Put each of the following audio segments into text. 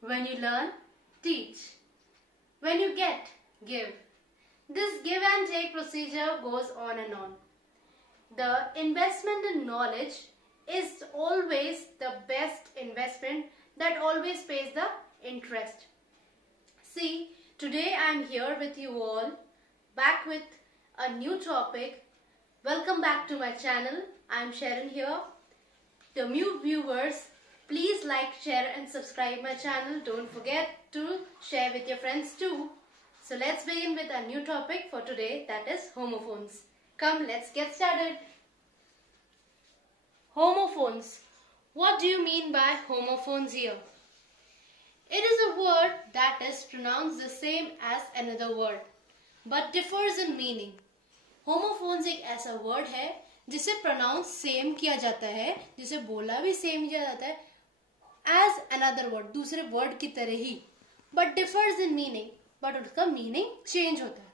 When you learn, teach. When you get, give. This give and take procedure goes on and on. The investment in knowledge is always the best investment that always pays the interest. See, today I am here with you all, back with a new topic. Welcome back to my channel. I am Sharon here. The new viewers, please like, share and subscribe my channel. Don't forget to share with your friends too. So let's begin with a new topic for today, that is homophones. Come, let's get started. Homophones. What do you mean by homophones here? It is a word that is pronounced the same as another word but differs in meaning. Homophones एक ऐसा word है जिसे pronounce same किया जाता है, जिसे बोला भी same किया जाता है as another word, दूसरे word की तरह ही, but differs in meaning, but उसका meaning change होता है.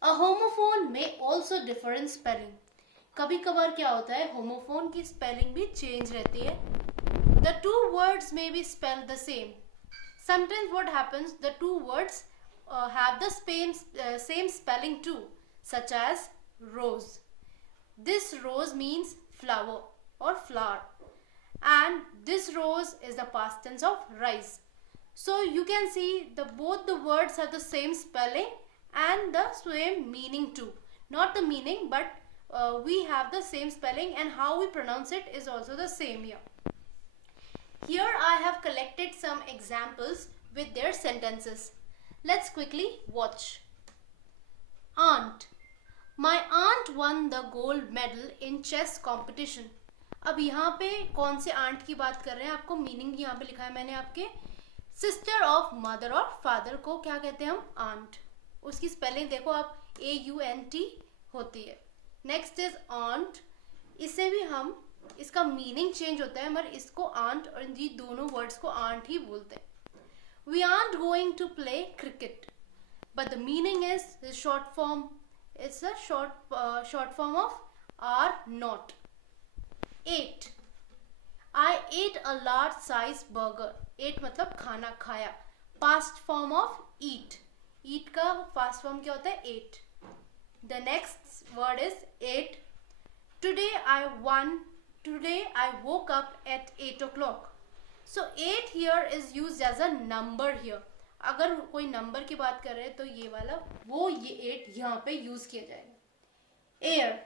A homophone may also differ in spelling. कभी कभार क्या होता है, homophone की spelling भी change रहती है. The two words may be spelled the same. Sometimes what happens, the two words have the same spelling too, such as rose. This rose means flower or flower, and this rose is the past tense of rise. So you can see both the words have the same spelling and the same meaning too. Not the meaning, but we have the same spelling and how we pronounce it is also the same here. Here I have collected some examples with their sentences. Let's quickly watch. Aunt. My aunt won the gold medal in chess competition. अब यहाँ पे कौन से aunt की बात कर रहे हैं, आपको meaning यहाँ पे लिखा है मैंने आपके. Sister of mother और father को क्या कहते हैं हम? Aunt. उसकी spelling देखो आप, AUNT होती है. Next is aunt. इसे भी हम, इसका मीनिंग चेंज होता है, मगर इसको आंट और ये दोनों वर्ड्स को आंट ही बोलते हैं. We aren't going to play cricket, but the meaning is the short form. It's a short form of are not. 8. I ate a large size burger. 8 मतलब खाना खाया. Past form of eat. Eat का past form क्या होता है? 8. The next word is 8. Today I woke up at 8 o'clock. So 8 here is used as a number here. अगर कोई number की बात कर रहे हैं तो ये वाला, वो ये 8 यहाँ पे यूज किया जाएगा. Air.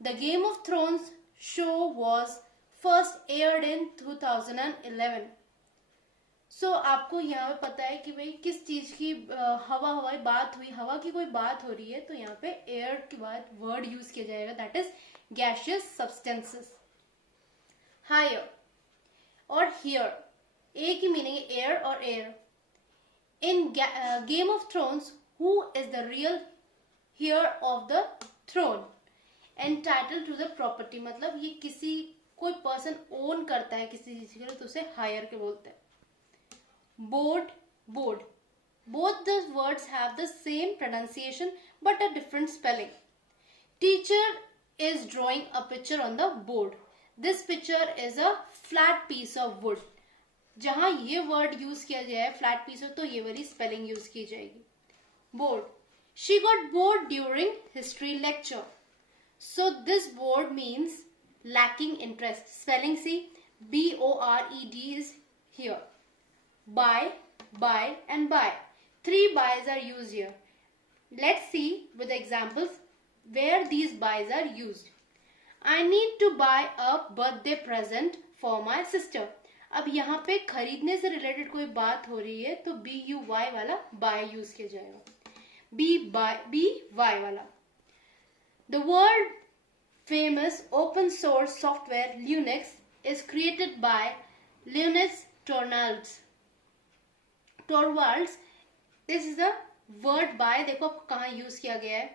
The Game of Thrones show was first aired in 2011. So आपको यहाँ पे पता है कि भाई किस चीज की हवाई बात हुई, हवा की कोई बात हो रही है तो यहाँ पे air के बाद वर्ड यूज किया जाएगा, that is gaseous substances. Higher और here. A की मीनिंग है air और air. In Game of Thrones, who is the real heir of the throne? Entitled to the property, मतलब ये किसी कोई पर्सन ओन करता है किसी चीज के लिए तो उसे हायर के बोलते हैं. Board, board. Both the words have the same pronunciation but a different spelling. Teacher is drawing a picture on the board. This picture is a flat piece of wood. जहाँ ये वर्ड यूज किया गया है flat piece हो तो ये वाली spelling use की जाएगी. Board. She got bored during history lecture. So this bored means lacking interest. Spelling see, BORED is here. Buy, buy and buy. 3 buys are used here. Let's see with examples where these buys are used. I need to buy a birthday present for my sister. अब यहाँ पे खरीदने से related कोई बात हो रही है तो BUY वाला buy यूज किया जाएगा. BY वाला. The world famous open source software Linux is created by Linus Torvalds. This is the word by, देखो कहाँ यूज किया गया है.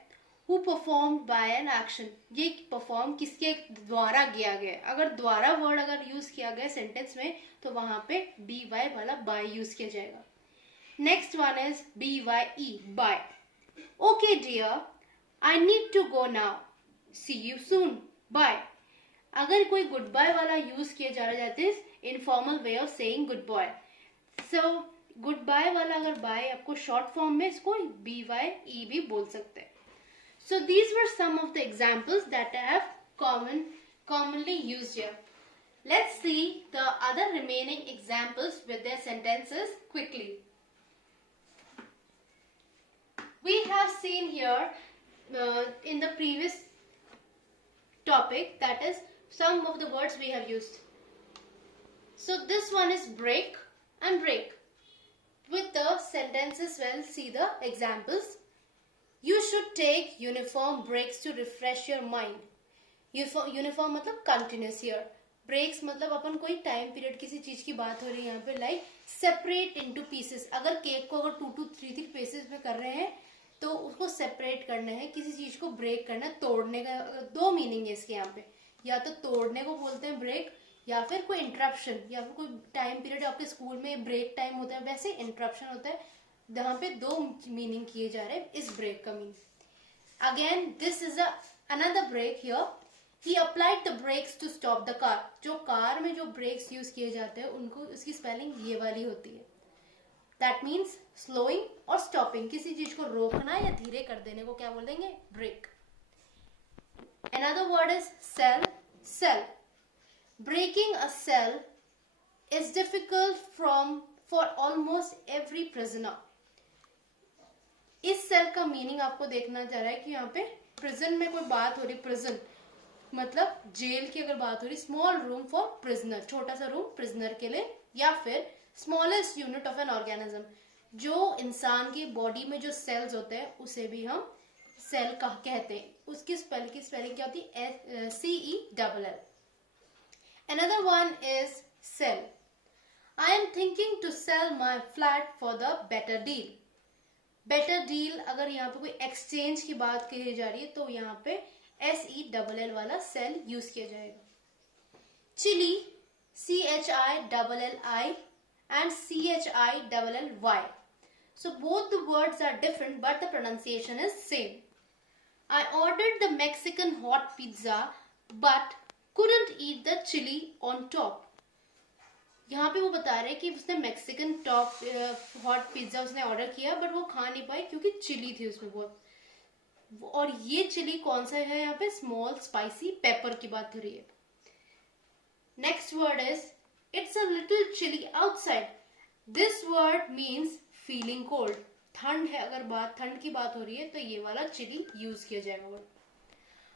Who performed by an action. ये परफॉर्म किसके द्वारा किया गया है. अगर द्वारा वर्ड अगर यूज किया गया सेंटेंस में तो वहां पे BY वाला by यूज किया जाएगा. Next one is BYE, by. Okay dear, I need to go now. See you soon. Bye. अगर कोई गुड बाय वाला यूज किया जा रहा है, informal way of saying good bye. So good bye वाला अगर बाय आपको शॉर्ट फॉर्म में इसको BYE भी बोल सकते हैं. So these were some of the examples that I have commonly used here. Let's see the other remaining examples with their sentences quickly. We have seen here in the previous topic, that is some of the words we have used. So this one is break and break. With the sentences, well, see the examples. You should take uniform breaks to refresh your mind. Uniform मतलब continuous here. Breaks मतलब अपन कोई time period किसी चीज की बात हो रही है यहाँ पे, लाइक सेपरेट इनटू पीसेस. अगर केक को अगर 2 to 3 पीसेस में कर रहे हैं तो उसको सेपरेट करना है, किसी चीज को ब्रेक करना है, तोड़ने का. दो मीनिंग है इसके यहाँ पे, या तो तोड़ने को बोलते हैं ब्रेक, या फिर कोई इंटरप्शन, या फिर कोई टाइम पीरियड आपके स्कूल में ब्रेक टाइम होता है, वैसे इंटरप्शन होता है. यहाँ पे दो मीनिंग किए जा रहे हैं इस ब्रेक का meaning. Again this is another break here. He applied the brakes to stop the car. जो कार में जो ब्रेक्स यूज किए जाते हैं उनको, उसकी स्पेलिंग ये वाली होती है. That means slowing और stopping. किसी चीज को रोकना या धीरे कर देने को क्या बोल देंगे? Break. Another word is cell. Cell. Breaking a cell is difficult for almost every prisoner. इस सेल का मीनिंग आपको देखना चाह रहा है कि यहाँ पे प्रिजन में कोई बात हो रही. प्रिजन मतलब जेल की अगर बात हो रही, स्मॉल रूम फॉर प्रिजनर, छोटा सा रूम प्रिजनर के लिए, या फिर smallest unit of an organism, जो इंसान की बॉडी में जो सेल्स होते हैं उसे भी हम सेल कहते हैं. उसकी स्पेलिंग क्या होती है? CELL. Another one is sell. I am thinking to sell my flat for the better deal. Better deal अगर यहाँ पे कोई एक्सचेंज की बात कही जा रही है तो यहाँ पे SELL वाला सेल यूज किया जाएगा. Chilli CHILLI and CHILLY. So both the words are different but the pronunciation is same. I ordered the Mexican hot pizza but couldn't eat the chili on top. यहाँ पे वो बता रहे कि उसने मैक्सिकन टॉप हॉट पिज्जा उसने order किया but वो खा नहीं पाई क्योंकि चिली थी उसमें बहुत. और ये चिली कौन सा है? यहाँ पे स्मॉल स्पाइसी पेपर की बात हो रही है. Next word is it's a little chilly outside. This word means feeling cold. ठंड है, अगर ठंड की बात हो रही है तो ये वाला चिली यूज किया जाएगा वर्ड.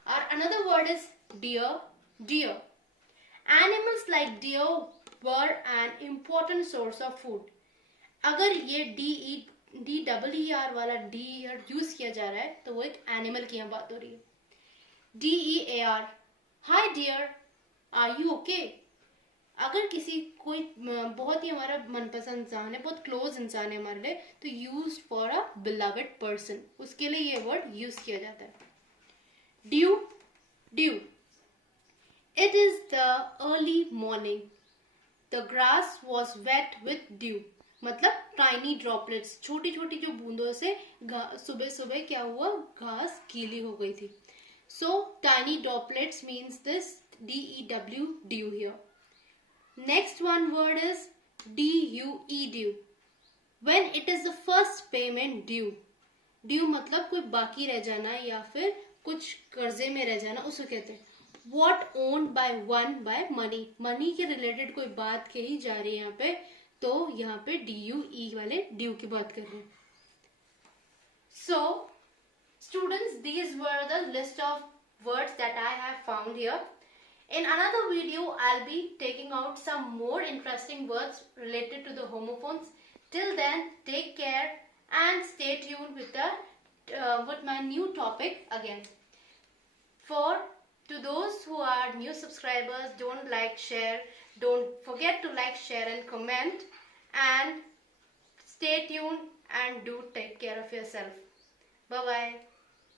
और another word is deer. Deer. Animals like deer were an important source of food. अगर ये DEER वाला deer यूज किया जा रहा है तो वो एक एनिमल की यहाँ बात हो रही है. DEAR. Hi dear, are you okay? अगर कोई बहुत ही हमारा मनपसंद इंसान है, बहुत क्लोज इंसान है हमारे लिए, तो use for a beloved person, उसके लिए ये वर्ड यूज किया जाता है. Due. Due. It is the early morning. The grass was wet with dew. मतलब tiny droplets, छोटी छोटी जो बूंदों से सुबह सुबह क्या हुआ? घास गीली हो गई थी. So tiny droplets means this DEW, dew here. Next one word is DUE, due. When it is the first payment due. Due मतलब कोई बाकी रह जाना या फिर कुछ कर्जे में रह जाना, उसको कहते हैं. What owned by one by money. Money के रिलेटेड कोई बात कही जा रही है यहाँ पे, तो यहाँ पे DUE वाले ड्यू की बात कर रहे हैं. So students, these were the list of words that I have found here. In another video I'll be taking out some more interesting words related to the homophones. Till then, take care and stay tuned with my new topic again. To those who are new subscribers, don't forget to like, share and comment, and stay tuned and do take care of yourself. Bye bye.